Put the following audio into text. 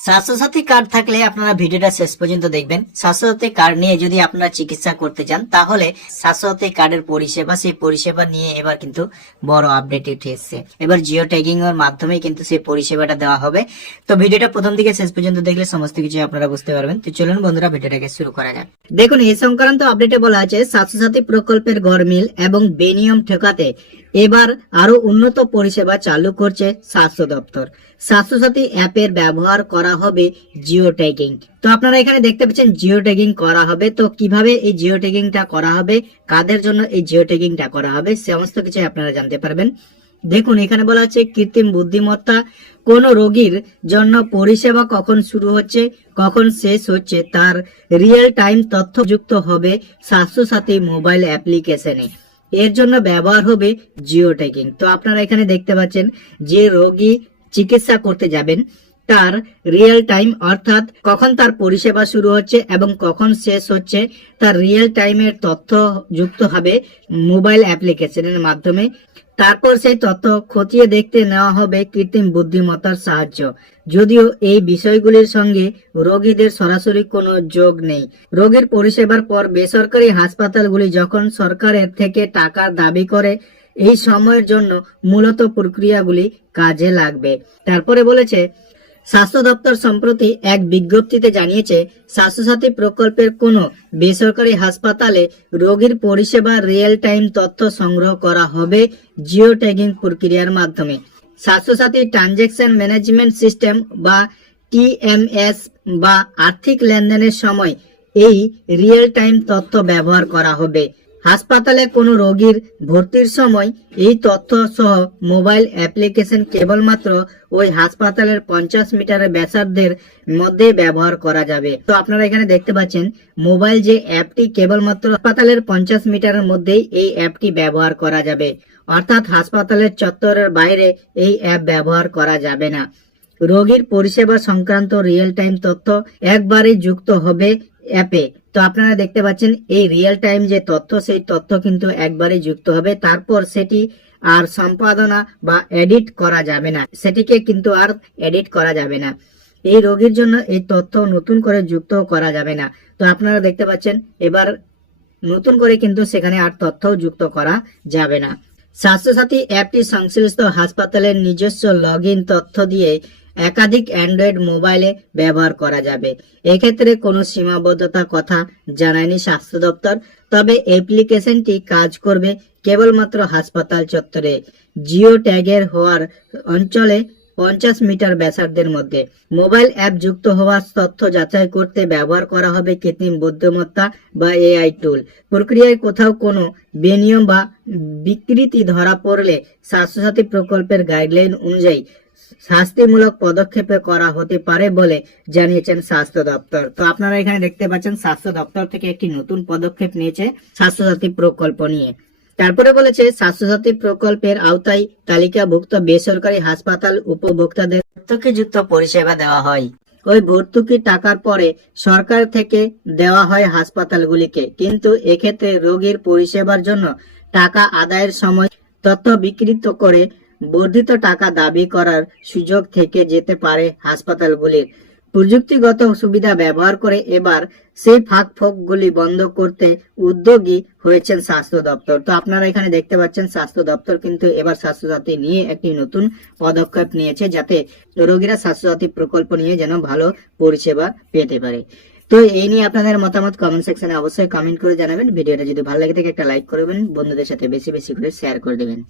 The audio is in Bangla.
স্বাস্থ্যসাথী কার্ড থাকলে আপনারা ভিডিওটা শেষ পর্যন্ত দেখবেন। স্বাস্থ্যসাথী কার্ড নিয়ে যদি আপনারা চিকিৎসা করতে চান, তাহলে স্বাস্থ্যসাথী কার্ডের পরিষেবা, সেই পরিষেবা নিয়ে এবার কিন্তু বড় আপডেট উঠে এসছে। এবার জিও ট্যাগিং এর মাধ্যমে কিন্তু সেই পরিষেবাটা দেওয়া হবে। তো ভিডিওটা প্রথম থেকে শেষ পর্যন্ত দেখলে সমস্ত কিছু আপনারা বুঝতে পারবেন। তো চলুন বন্ধুরা, ভিডিওটাকে শুরু করা যাক। দেখুন, এই সংক্রান্ত আপডেটে বলা আছে, স্বাস্থ্যসাথী প্রকল্পের গরমিল এবং বেনিয়ম ঠেকাতে এবার আরও উন্নত পরিষেবা চালু করছে স্বাস্থ্য দপ্তর। স্বাস্থ্যসাথী অ্যাপের ব্যবহার করা হবে জিও ট্যাগিং তো আপনারা এখানে দেখতে পাচ্ছেন জিও ট্যাগিং করা হবে। তো কীভাবে এই জিও ট্যাগিংটা করা হবে? কাদের জন্য এই জিও ট্যাগিংটা করা হবে? সমস্ত কিছু আপনারা জানতে পারবেন। দেখুন, এখানে বলা আছে কৃত্রিম বুদ্ধিমত্তা। কোন রোগীর জন্য পরিষেবা কখন শুরু হচ্ছে, কখন শেষ হচ্ছে, তার রিয়েল টাইম তথ্য যুক্ত হবে স্বাস্থ্যসাথী মোবাইল অ্যাপ্লিকেশনে। এর জন্য ব্যবহার হবে জিও ট্যাগিং তো আপনারা এখানে দেখতে পাচ্ছেন যে রোগী চিকিৎসা করতে যাবেন। তার রিয়েল টাইম অর্থাৎ কখন তার পরিষেবা শুরু হচ্ছে এবং কখন শেষ হচ্ছে, তার রিয়েল টাইমের তথ্য যুক্ত হবে মোবাইল অ্যাপ্লিকেশনের মাধ্যমে। তারপর সেই তথ্য খতিয়ে দেখতে নেওয়া হবে কৃত্রিম বুদ্ধিমত্তার সাহায্য। যদিও এই বিষয়গুলির সঙ্গে রোগীদের সরাসরি কোনো যোগ নেই। রোগীর পরিষেবার পর বেসরকারি হাসপাতালগুলি যখন সরকারের থেকে টাকা দাবি করে, এই সময়ের জন্য মূলত প্রক্রিয়াগুলি কাজে লাগবে। তারপরে বলেছে স্বাস্থ্য দপ্তর সম্প্রতি এক বিজ্ঞপ্তিতে জানিয়েছে, স্বাস্থ্যসাথী প্রকল্পের কোনো বেসরকারি হাসপাতালে রোগীর পরিষেবা রিয়েল টাইম তথ্য সংগ্রহ করা হবে জিও ট্যাগিং প্রক্রিয়ার মাধ্যমে। স্বাস্থ্যসাথী ট্রানজ্যাকশন ম্যানেজমেন্ট সিস্টেম বা টিএমএস বা আর্থিক লেনদেনের সময় এই রিয়েল টাইম তথ্য ব্যবহার করা হবে। হাসপাতালে কোনো রোগীর ভর্তির সময় এই তথ্য সহ মোবাইল অ্যাপ্লিকেশন কেবলমাত্র ওই হাসপাতালের পঞ্চাশ মিটারের ব্যাসার্ধের মধ্যে ব্যবহার করা যাবে। তো আপনারা এখানে দেখতে পাচ্ছেন, মোবাইল যে অ্যাপটি কেবলমাত্র হাসপাতালের পঞ্চাশ মিটারের মধ্যেই এই অ্যাপটি ব্যবহার করা যাবে। অর্থাৎ হাসপাতালের চত্বরের বাইরে এই অ্যাপ ব্যবহার করা যাবে না। রোগীর পরিষেবা সংক্রান্ত রিয়েল টাইম তথ্য একবারে যুক্ত হবে অ্যাপে। তো আপনারা দেখতে পাচ্ছেন, এই রিয়েল টাইম যে তথ্য, সেই তথ্য কিন্তু একবারে যুক্ত হবে। তারপর সেটি আর সম্পাদনা বা এডিট করা যাবে না। সেটিকে কিন্তু আর এডিট করা যাবে না। এই রোগীর জন্য এই তথ্য নতুন করে যুক্ত করা যাবে না। তো আপনারা দেখতে পাচ্ছেন, এবার নতুন করে কিন্তু সেখানে আর তথ্য যুক্ত করা যাবে না। স্বাস্থ্যসাথী অ্যাপটি সংশ্লিষ্ট হাসপাতালের নিজস্ব লগ তথ্য দিয়ে একাধিক অ্যান্ড্রয়েড মোবাইলে ব্যবহার করা যাবে। এক্ষেত্রে কোনো সীমাবদ্ধতার কথা জানায়নি স্বাস্থ্য দপ্তর, তবে অ্যাপ্লিকেশনটি কাজ করবে কেবলমাত্র হাসপাতাল চত্বরে। জিও ট্যাগের হওয়ার অঞ্চলে পঞ্চাশ মিটার ব্যাসার্ধের মধ্যে। মোবাইল অ্যাপ যুক্ত হওয়ার তথ্য যাচাই করতে ব্যবহার করা হবে কৃত্রিম বুদ্ধিমত্তা বা এআই টুল। প্রক্রিয়ায় কোথাও কোনো বেনিয়ম বা বিকৃতি ধরা পড়লে স্বাস্থ্যসাথী প্রকল্পের গাইডলাইন অনুযায়ী শাস্তিমূলক পদক্ষেপে করা হতে পারে বলে জানিয়েছেন স্বাস্থ্য দপ্তর। তো আপনারা এখানে দেখতে পাচ্ছেন, স্বাস্থ্য দপ্তর থেকে একটি নতুন পদক্ষেপ নিয়েছে স্বাস্থ্যসাথী প্রকল্প নিয়ে। তারপরে বলেছে, স্বাস্থ্যসাথী প্রকল্পের আওতায় তালিকাভুক্ত বেসরকারি হাসপাতাল উপভোক্তাদের যুক্ত পরিষেবা দেওয়া হয়। ওই ভর্তুকি টাকার পরে সরকার থেকে দেওয়া হয় হাসপাতালগুলিকে। কিন্তু এক্ষেত্রে রোগীর পরিষেবার জন্য টাকা আদায়ের সময় তথ্য বিকৃত করে বর্ধিত টাকা দাবি করার সুযোগ থেকে যেতে পারে হাসপাতালগুলির। প্রযুক্তিগত সুবিধা ব্যবহার করে এবার সেই ফাঁক ফোকগুলি বন্ধ করতে উদ্যোগী হয়েছেন স্বাস্থ্য দপ্তর। তো আপনারা এখানে দেখতে পাচ্ছেন, স্বাস্থ্য দপ্তর কিন্তু এবার স্বাস্থ্যসাথী নিয়ে একটি নতুন পদক্ষেপ নিয়েছে যাতে রোগীরা স্বাস্থ্যসাথী প্রকল্প নিয়ে যেন ভালো পরিষেবা পেতে পারে। তো এই নিয়ে আপনাদের মতামত কমেন্ট সেকশনে অবশ্যই কমেন্ট করে জানাবেন। ভিডিওটা যদি ভালো লাগে থাকে একটা লাইক করবেন, বন্ধুদের সাথে বেশি বেশি করে শেয়ার করে দেবেন।